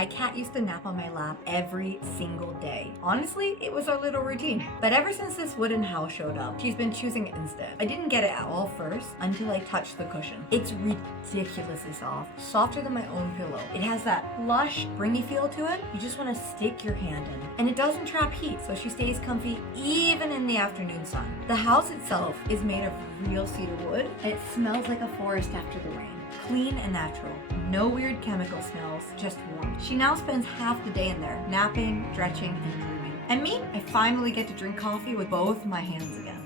My cat used to nap on my lap every single day. Honestly, it was our little routine. But ever since this wooden house showed up, she's been choosing it instead. I didn't get it at all first until I touched the cushion. It's ridiculously soft, softer than my own pillow. It has that lush, springy feel to it. You just want to stick your hand in. And it doesn't trap heat, so she stays comfy even in the afternoon sun. The house itself is made of real cedar wood, and it smells like a forest after the rain. Clean and natural. No weird chemical smells, just warm. She now spends half the day in there, napping, stretching, and dreaming. And me, I finally get to drink coffee with both my hands again.